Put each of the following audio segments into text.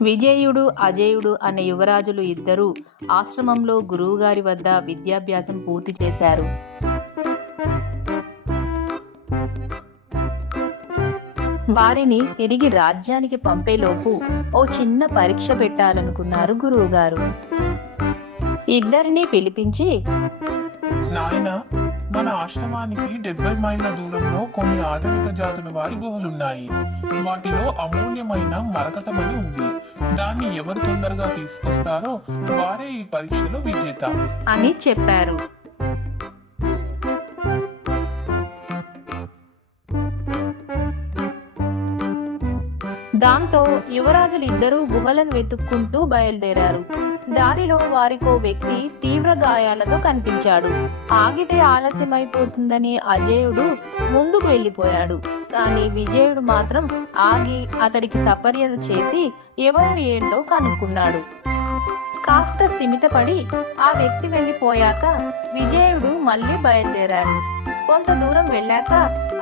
విజేయుడు, అజేయుడు అనే యువరాజులు ఇద్దరూ ఆశ్రమంలో గురువుగారి వద్ద విద్యాభ్యాసం పూర్తి చేశారు. వారిని తిరిగి రాజ్యానికి పంపేలోపు ఓ చిన్న పరీక్ష పెట్టాలనుకున్నారు గురువుగారు. ఇద్దరిని పిలిపించి, నాయనా, మన ఆశ్రమానికి 70 మైళ్ళ దూరంలో కొన్ని ఆధునిక జాతుల వారి గుహలున్నాయి. వాటిలో అమూల్యమైన మరకతమని ఉంది. దాన్ని ఎవరు తొందరగా తీసుకొస్తారో వారే ఈ పరీక్షలో విజేత అని చెప్పారు. దాంతో యువరాజులు ఇద్దరూ గుహలను వెతుక్కుంటూ బయలుదేరారు. దారిలో వారికో వ్యక్తి తీవ్ర గాయాలతో కనిపించాడు. ఆగితే ఆలస్యమైపోతుందని అజేయుడు ముందుకు వెళ్ళిపోయాడు. కానీ విజయుడు మాత్రం ఆగి అతడికి సపర్యత చేసి ఎవరు ఏంటో కనుక్కున్నాడు. కాస్త స్థిమితపడి ఆ వ్యక్తి వెళ్ళిపోయాక విజయుడు మళ్ళీ బయలుదేరాడు. కొంత దూరం వెళ్ళాక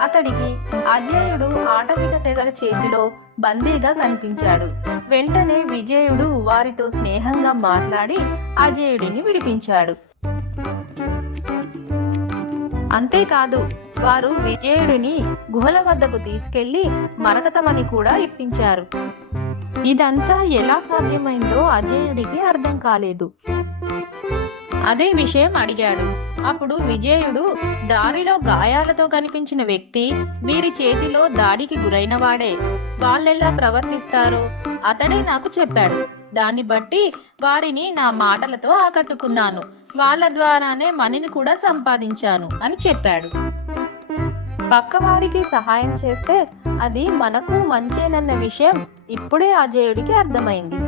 అతడికి అజేయుడు ఆటవిక తెగల చేతిలో బందీగా కనిపించాడు. వెంటనే విజయుడు వారితో స్నేహంగా మాట్లాడి అజేయుడిని విడిపించాడు. అంతేకాదు, వారు విజయుడిని గుహల వద్దకు తీసుకెళ్లి మరకతమని కూడా ఇప్పించారు. ఇదంతా ఎలా సాధ్యమైందో అజేయుడికి అర్థం కాలేదు. అదే విషయం అడిగాడు. అప్పుడు విజయుడు, దారిలో గాయాలతో కనిపించిన వ్యక్తి వీరి చేతిలో దాడికి గురైన వాడే. వాళ్ళెలా ప్రవర్తిస్తారో అతడే నాకు చెప్పాడు. దాన్ని బట్టి వారిని నా మాటలతో ఆకట్టుకున్నాను. వాళ్ళ ద్వారానే మణిని కూడా సంపాదించాను అని చెప్పాడు. పక్కవారికి సహాయం చేస్తే అది మనకు మంచేనన్న విషయం ఇప్పుడే అజేయుడికి అర్థమైంది.